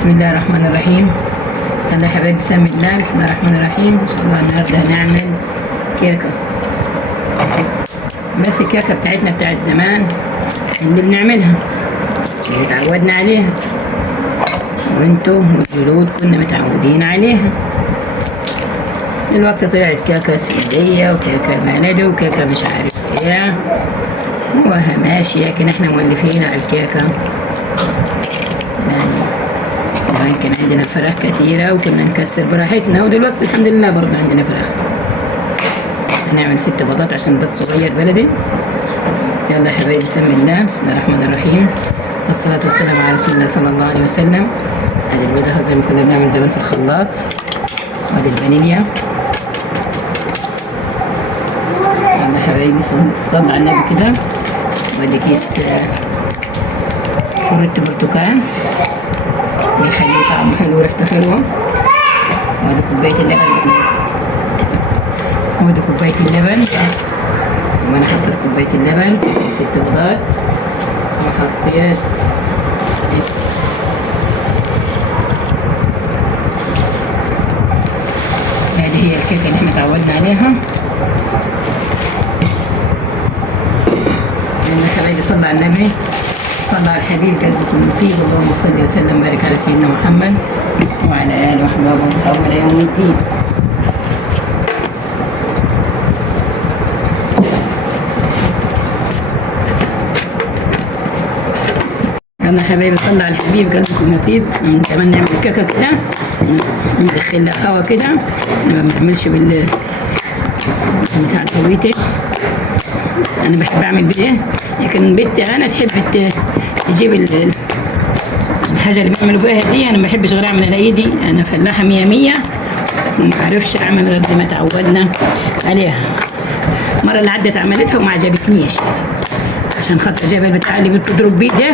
بسم الله الرحمن الرحيم. يلا يا حبايبي بسم الله. بسم الله الرحمن الرحيم. ان شاء الله النهارده هنعمل كيكه، بس الكيكه بتاعتنا بتاعت زمان اللي بنعملها اللي اتعودنا عليها وانتوا والجلود كنا متعودين عليها. دلوقتي طلعت كيكه سعوديه وكيكه بلدي وكيكه مش عارف ايه وها ماشي، لكن احنا مؤلفين على الكيكه. زمان كان عندنا فراخ كتيرة وكنا نكسر براحتنا، ودلوقتي الحمد لله برضه عندنا فراخ. هنعمل 6 بيضات عشان بيض صغير بلدي. يلا يا حبايبي بسم الله. بسم الله الرحمن الرحيم، والصلاة والسلام على رسول الله صلى الله عليه وسلم. ادي البيضة زي ما كنا بنعمل زمان في الخلاط، وادي الفانيليا. يلا يا حبايبي صلوا على النبي كده. وادي كيس فرة برتقال بيخليه طعمه حلو وريحته حلوة. وادي كوباية اللبن، وادي كوباية اللبن، وانا حطيت كوباية اللبن 6 بيضات، وحطيت هذه هي الكيكة اللي احنا تعودنا عليها. يلا حبايبي صلوا على النبي، صلى على الحبيب قلبكم المطيب. اللهم صل وسلم وبارك على سيدنا محمد وعلى اله واحبابه واصحابه الى يوم الدين. يلا حبايبي صلى على الحبيب قلبكم المطيب. من زمان نعمل كيكه كده ندخل لها هوا كده، ما بنعملش بتاع الكويتي. انا بحب اعمل بايه، لكن بنتي انا تحب تجيب الحاجه اللي بيعملوا بيها دي. انا ما بحبش غير اعمل على ايدي، انا فلاحه 100 وما اعرفش اعمل غير زي ما تعودنا عليها. المره اللي عدت عملتها وما عجبتنيش، عشان خاطر جايبه البتاع اللي بتضرب بيه ده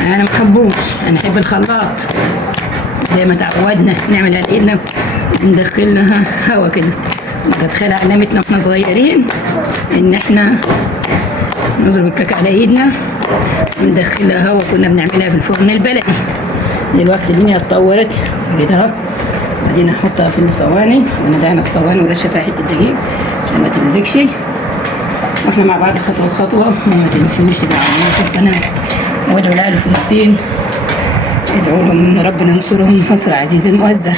انا ما بحبوش. انا احب الخلاط زي ما تعودنا نعمل على ايدنا، ندخل لها هوا كده. ندخلها علمتنا واحنا صغيرين ان احنا نضرب الكيكه على ايدنا وندخلها هوا، كنا بنعملها في الفرن البلدي. دلوقتي الدنيا اتطورت بقيت اهو، بعدين احطها في الصواني وندهن الصواني ورشه فيها حته دقيق عشان ما تلزقش. واحنا مع بعض خطوه بخطوه، وما تنسونيش تدعمونا في القناه، وادعوا لاهل فلسطين، ادعوا لهم ان ربنا ينصرهم نصر عزيز مؤزر.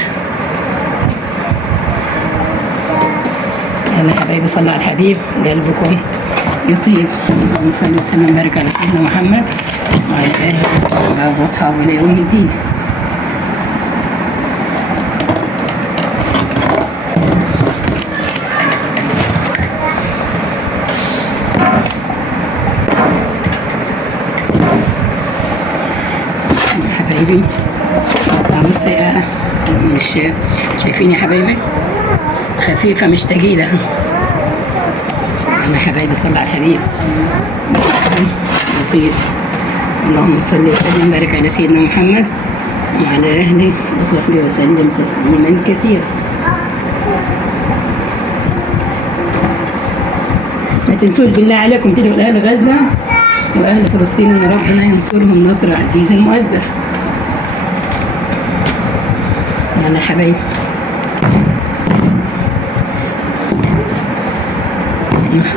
يلا حبايبي صلوا على الحبيب قلبكم يطيب. اللهم صل وسلم وبارك على سيدنا محمد وعلى اله واصحابه الى يوم الدين. حبايبي بصي مش شايفين يا حبايبي، خفيفه مش تقيله. يلا حبايبي صلى على الحبيب لطيف. اللهم صل وسلم وبارك على سيدنا محمد وعلى اهله وصحبه وسلم تسليما كثيرا. ما تنسوش بالله عليكم تدعوا لاهل غزه واهل فلسطين ان ربنا ينصرهم نصر عزيز مؤزر. يلا حبايبي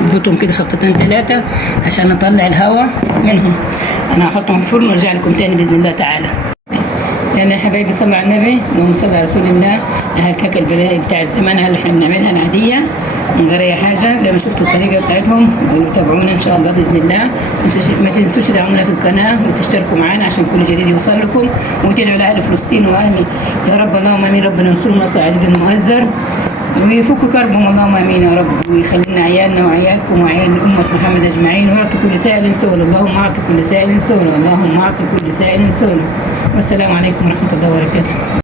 نحطهم كده خطتين 3 عشان نطلع الهواء منهم. انا هحطهم في الفرن وارجع لكم تاني باذن الله تعالى. يلا يا حبايبي صلوا على النبي. اللهم صل على رسول الله. الكيكه البلدي بتاعت زمان اللي احنا بنعملها العاديه من غير اي حاجه، زي ما شفتوا الطريقه بتاعتهم. قولوا تابعونا ان شاء الله باذن الله. ما تنسوش تدعمونا في القناه وتشتركوا معنا عشان كل جديد يوصل لكم، وتدعوا لاهل فلسطين واهلي يا رب. اللهم امين. ربنا ينصرهم نصر عزيز المؤزر ويفك كربهم، اللهم امين يا رب. ويخلينا عيالنا وعيالكم وعيال امه محمد اجمعين، ويعطي كل سائل سؤل. اللهم اعطي كل سائل سؤل، اللهم اعطي كل سائل سؤل. والسلام عليكم ورحمه الله وبركاته.